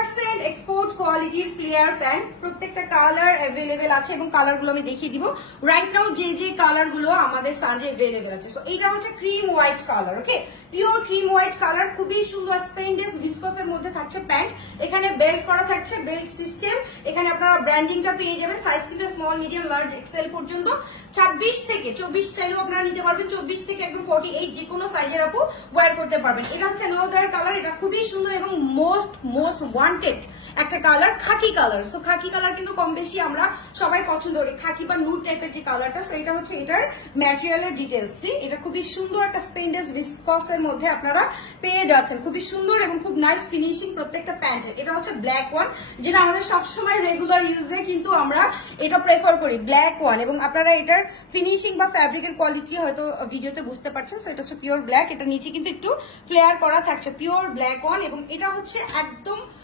100% export কোয়ালিটির flair pant, প্রত্যেকটা colour available আছে এবং কালারগুলো আমি দেখিয়ে দিব রাইট নাও যে কালারগুলো আমাদের সানজে অ্যাভেলেবেল আছে। সো এটা হচ্ছে ক্রিম হোয়াইট কালার, ওকে, পিওর ক্রিম হোয়াইট কালার, খুবই সুন্দর স্পেন্ডেস ভিসকসের মধ্যে থাকছে প্যান্ট। এখানে বেল্ট করা থাকছে, বেল্ট সিস্টেম, এখানে আপনারা ব্র্যান্ডিংটা পেয়ে যাবেন। সাইজ কিন্তু স্মল, মিডিয়াম, লার্জ, এক্সেল পর্যন্ত, 26 থেকে 24 চাইলেও আপনারা নিতে পারবেন, 24 থেকে একদম 48 যে কোনো সাইজের আপু ওয়্যার করতে পারবেন। এটা হচ্ছে নোদার কালার, এটা খুবই সুন্দর এবং মোস্ট ওয়ান্টেড একটা কালার, খাকি কালার। সো খাকি কালার কিন্তু কম বেশি আমরা সবাই পছন্দ করি, খাকি বা নুড টাইপের যে কালারটা। সো এটা হচ্ছে এটার ম্যাটেরিয়ালের ডিটেলস। এটা খুবই সুন্দর একটা স্পেন্ডেস ভিসকসের মধ্যে আপনারা পেয়ে যাচ্ছেন, খুবই সুন্দর এবং খুব নাইস ফিনিশিং প্রত্যেকটা প্যান্টের। এটা হচ্ছে ব্ল্যাক ওয়ান, যেটা আমাদের সবসময় রেগুলার ইউজে কিন্তু আমরা এটা প্রেফার করি, ব্ল্যাক ওয়ান। এবং আপনারা এটার ফিনিশিং বা ফ্যাব্রিকের কোয়ালিটি হয়তো ভিডিওতে বুঝতে পারছেন। সো এটা হচ্ছে পিওর ব্ল্যাক, এটা নিচে কিন্তু একটু ফ্লেয়ার করা থাকছে, পিওর ব্ল্যাক ওয়ান। এবং এটা হচ্ছে একদম